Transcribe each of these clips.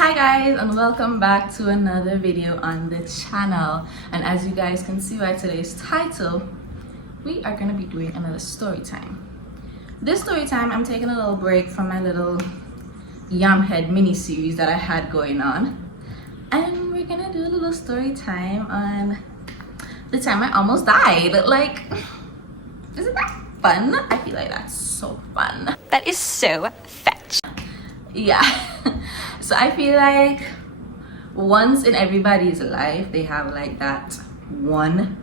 Hi guys, and welcome back to another video on the channel. And as you guys can see by today's title, we are going to be doing another story time. This story time, I'm taking a little break from my little Yamhead mini series that I had going on, and we're gonna do a little story time on the time I almost died. Like, isn't that fun? I feel like that's so fun. That is so fetch. Yeah. So I feel like once in everybody's life they have like that one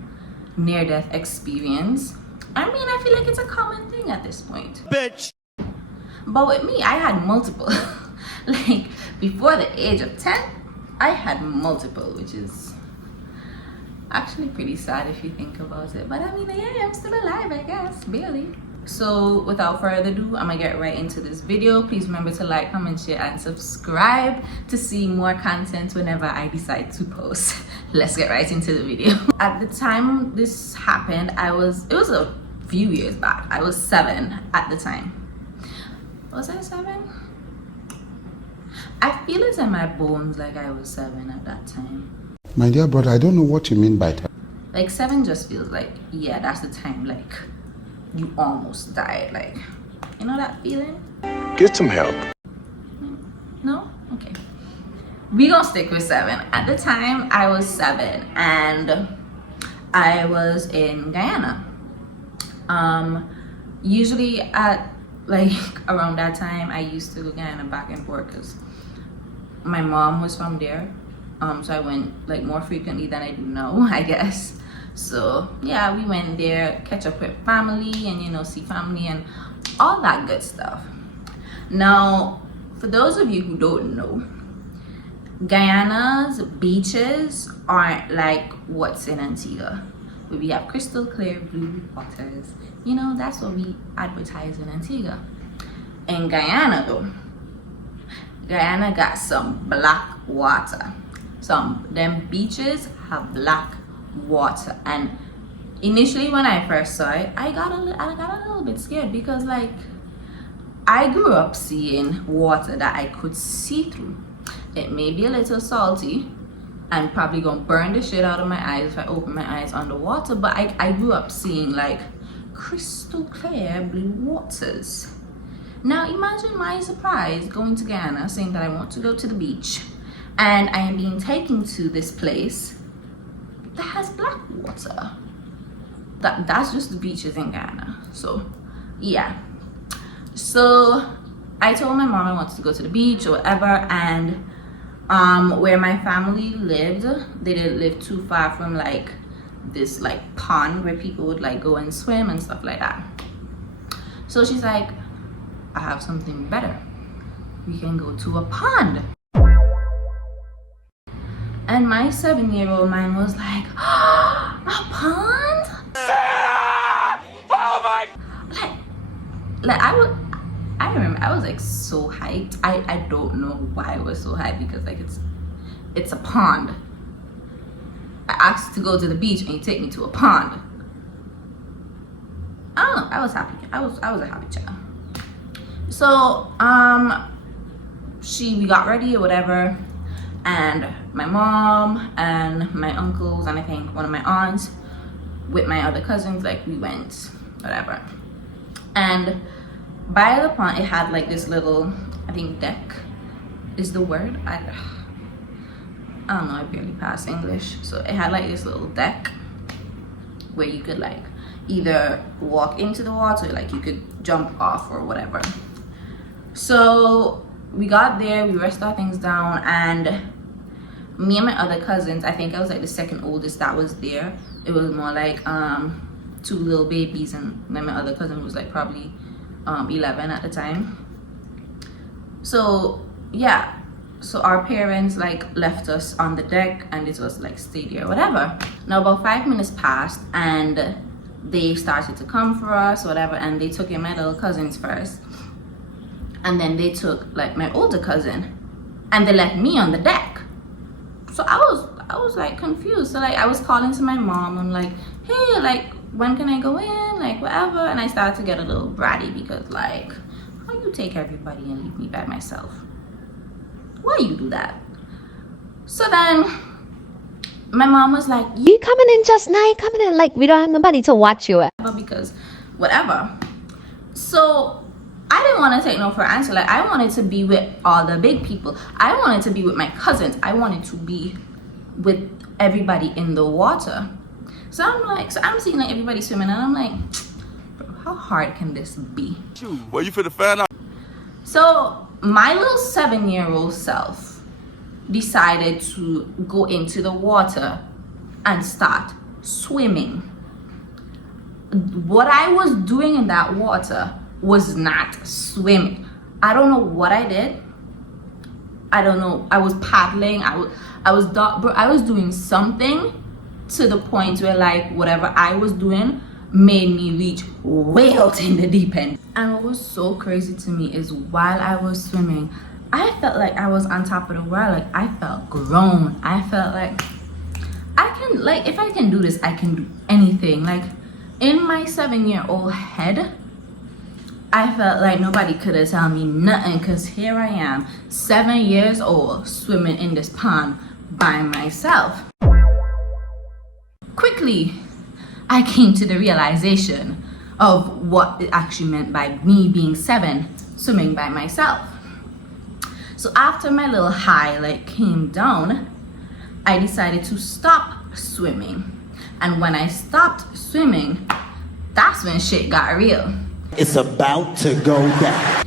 near-death experience. I mean, I feel like it's a common thing at this point. Bitch. But with me, I had multiple. Like, before the age of 10, I had multiple, which is actually pretty sad if you think about it. But I mean, yeah, I'm still alive, I guess, barely. So without further ado, I'm gonna get right into this video. Please remember to like, comment, share, and subscribe to see more content whenever I decide to post. Let's get right into the video. At the time this happened, it was a few years back. I was 7 at the time. Was I 7? I feel it's in my bones like I was 7 at that time. My dear brother, I don't know what you mean by that. Like 7 just feels like, yeah, that's the time like you almost died. Like, you know that feeling? Get some help. No? Okay. We gonna stick with 7. At the time, I was 7 and I was in Guyana. Usually at like around that time, I used to go Guyana back and forth because my mom was from there. So I went like more frequently than I do now, I guess. So yeah, we went there, catch up with family and, you know, see family and all that good stuff. Now, for those of you who don't know, Guyana's beaches aren't like what's in Antigua, where we have crystal clear blue waters. You know, that's what we advertise in Antigua. In Guyana though, Guyana got some black water. Them beaches have black water, and initially when I first saw it, I got a little bit scared because like I grew up seeing water that I could see through. It may be a little salty and probably gonna burn the shit out of my eyes if I open my eyes underwater, but I grew up seeing like crystal clear blue waters. Now imagine my surprise going to Guyana, saying that I want to go to the beach, and I am being taken to this place that has black water. That's just the beaches in Guyana. So yeah, so I told my mom I wanted to go to the beach or whatever, and where my family lived, they didn't live too far from like this like pond where people would like go and swim and stuff like that. So she's like, I have something better, we can go to a pond. And my 7-year-old mind was like, oh, a pond? Oh my! Like I remember I was like so hyped. I don't know why I was so hyped, because like it's a pond. I asked to go to the beach and you take me to a pond. I don't know, I was happy. I was a happy child. So we got ready or whatever, and my mom and my uncles and I think one of my aunts with my other cousins, like we went whatever. And by the pond it had like this little, I think deck is the word, I don't know, I barely pass English. So it had like this little deck where you could like either walk into the water, like you could jump off or whatever. So we got there, we rested our things down, and me and my other cousins, I think I was like the second oldest that was there. It was more like 2 little babies, and then my other cousin was like probably 11 at the time. So yeah, so our parents like left us on the deck and it was like stay there or whatever. Now about 5 minutes passed and they started to come for us whatever, and they took in my little cousins first, and then they took like my older cousin and they left me on the deck. So I was like confused. So like I was calling to my mom, I'm like, hey, like when can I go in, like whatever. And I started to get a little bratty because like, how you take everybody and leave me by myself? why you do that? So then my mom was like, You coming in just now? You coming in like we don't have nobody to watch you. because whatever. So I didn't want to take no for an answer. Like, I wanted to be with all the big people. I wanted to be with my cousins. I wanted to be with everybody in the water. So I'm seeing like everybody swimming, and I'm like, bro, how hard can this be? Well, you finna find out. So my little 7-year-old self decided to go into the water and start swimming. What I was doing in that water was not swimming. I don't know what I did. I don't know. I was paddling. I was doing something to the point where like whatever I was doing made me reach way out in the deep end. And what was so crazy to me is while I was swimming, I felt like I was on top of the world. Like, I felt grown. I felt like I can, like, if I can do this, I can do anything. Like, in my 7-year-old head, I felt like nobody could have told me nothing, because here I am, 7 years old, swimming in this pond by myself. Quickly, I came to the realization of what it actually meant by me being 7, swimming by myself. So after my little high like came down, I decided to stop swimming. And when I stopped swimming, that's when shit got real. It's about to go down.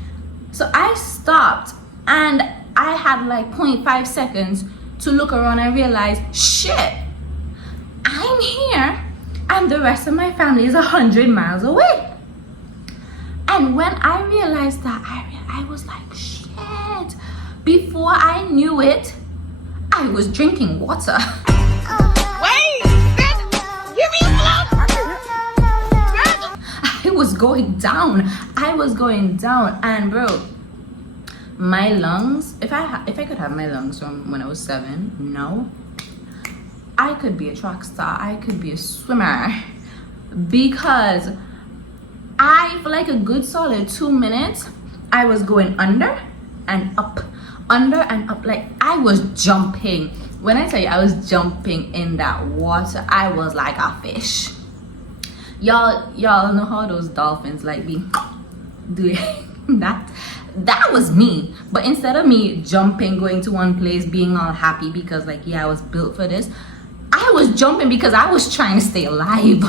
So I stopped, and I had like 0.5 seconds to look around and realize, shit, I'm here and the rest of my family is 100 miles away. And when I realized that, I was like, shit. Before I knew it, I was drinking water. I was going down, and bro, my lungs, if I could have my lungs from when I was 7, no, I could be a track star, I could be a swimmer, because for like a good solid 2 minutes, I was going under and up, like I was jumping. When I tell you I was jumping in that water, I was like a fish. Y'all know how those dolphins like be doing that was me. But instead of me jumping, going to one place, being all happy because like, yeah, I was built for this, I was jumping because I was trying to stay alive.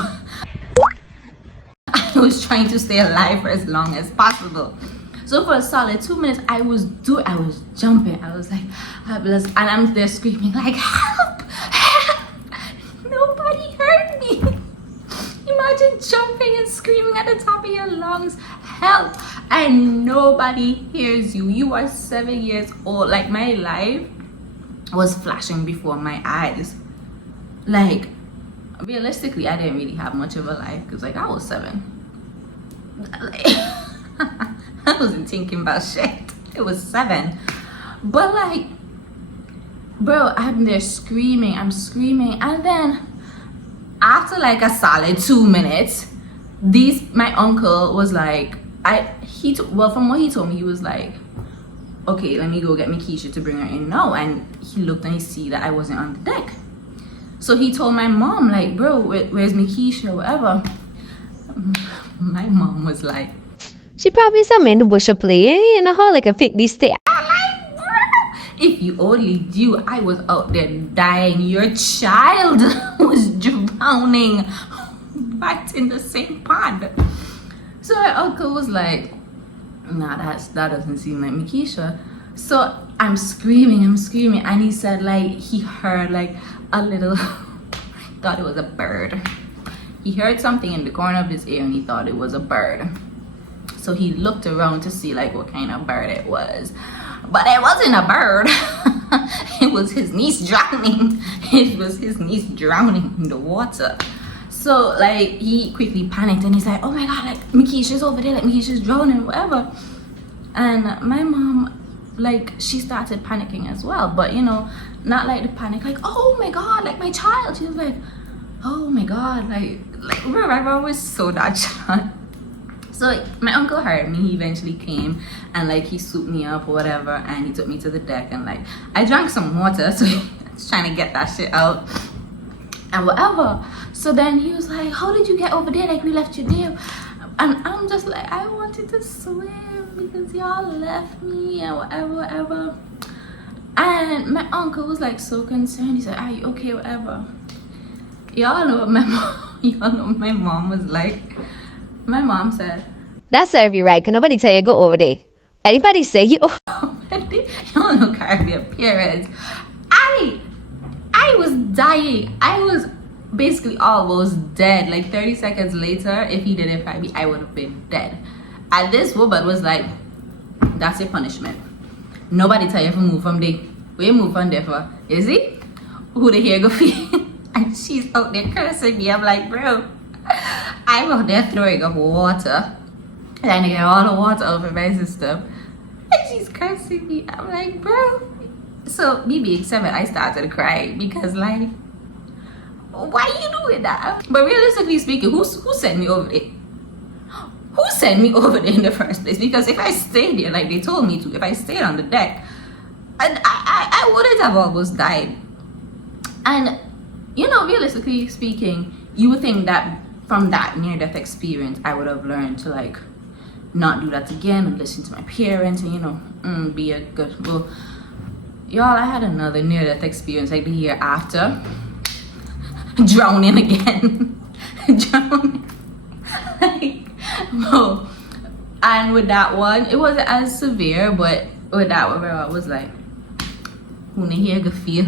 I was trying to stay alive for as long as possible. So for a solid 2 minutes, I was jumping. I was like, and I'm there screaming like, help, help, nobody heard me. Imagine jumping and screaming at the top of your lungs, help, and nobody hears you. You are 7 years old. Like, my life was flashing before my eyes. Like, realistically, I didn't really have much of a life because like I was 7. I wasn't thinking about shit. It was 7. But like, bro, I'm there screaming, I'm screaming, and then after like a solid 2 minutes, my uncle was like, from what he told me, he was like, okay, let me go get Mikisha to bring her in now. And he looked and he see that I wasn't on the deck. So he told my mom, like, bro, where's Mikisha, whatever. My mom was like, She probably some in the bush of playing in a hole like a picnic stick. I'm like, bro, if you only knew, I was out there dying. Your child was drowning right in the same pond. So my uncle was like, nah, that doesn't seem like Mikisha. So I'm screaming, and he said like he heard like a little, thought it was a bird. He heard something in the corner of his ear and he thought it was a bird. So he looked around to see like what kind of bird it was. But it wasn't a bird. It was his niece drowning. It was his niece drowning in the water. So like he quickly panicked and he's like, oh my god, like Mikisha's over there, like Mikisha's drowning, whatever. And my mom, like, she started panicking as well, but you know, not like the panic like, oh my god, like my child. She was like, oh my god, like bro, my mom was so nonchalant. So my uncle heard me. He eventually came and like he souped me up or whatever, and he took me to the deck, and like I drank some water, so he was trying to get that shit out and whatever. So then he was like, how did you get over there? Like we left you there. And I'm just like, I wanted to swim because y'all left me and whatever. And my uncle was like so concerned. He said, are you okay, whatever? Y'all know what my mom was like. My mom said, That serve you right, 'cause nobody tell you go over there. Anybody say you y'all know Caribbean parents. I was dying. I was basically almost dead. Like 30 seconds later, if he didn't find me, I would have been dead. And this woman was like, that's your punishment. Nobody tell you to move from there. We move from there for, is he? Who the hair go feel? And she's out there cursing me. I'm like, bro, I'm out there throwing up water, trying to get all the water out of my system, and she's cursing me. I'm like, bro. So me being 7, I started crying because like, why you doing that? But realistically speaking, who sent me over there? Who sent me over there in the first place? Because if I stayed there like they told me to, if I stayed on the deck, I wouldn't have almost died. And you know, realistically speaking, you would think that from that near-death experience, I would have learned to like not do that again and listen to my parents and, you know, be a good, well, y'all, I had another near-death experience like the year after. Drowning again. Drowning. Like, no. And with that one, it wasn't as severe, but with that one, I was like, who the hear good feel?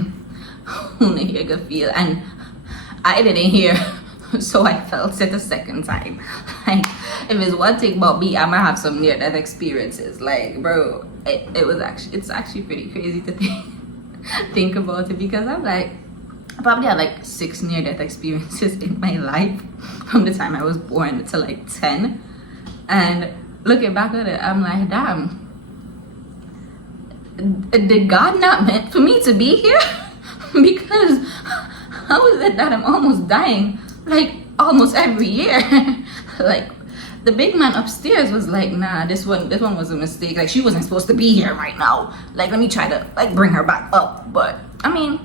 Who the hear good feel? And I didn't hear, so I felt it a second time. Like, if it's one thing about me, I might have some near-death experiences. Like, bro, it's actually pretty crazy to think about it, because I'm like, I probably had like 6 near-death experiences in my life from the time I was born to like 10. And looking back at it, I'm like, damn, did God not meant for me to be here? Because how is it that I'm almost dying like almost every year? Like the big man upstairs was like, nah, this one was a mistake. Like she wasn't supposed to be here right now. Like let me try to like bring her back up. But I mean,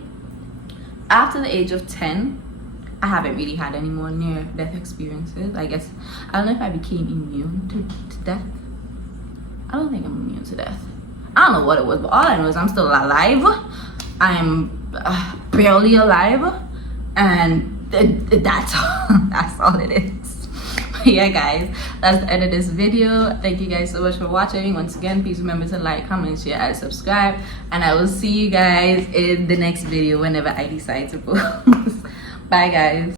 after the age of 10, I haven't really had any more near-death experiences. I guess, I don't know if I became immune to death. I don't think I'm immune to death. I don't know what it was, but all I know is I'm still alive. I'm barely alive, and that's all it is. But yeah, guys, that's the end of this video. Thank you guys so much for watching. Once again, please remember to like, comment, share, and subscribe, and I will see you guys in the next video whenever I decide to post. Bye guys.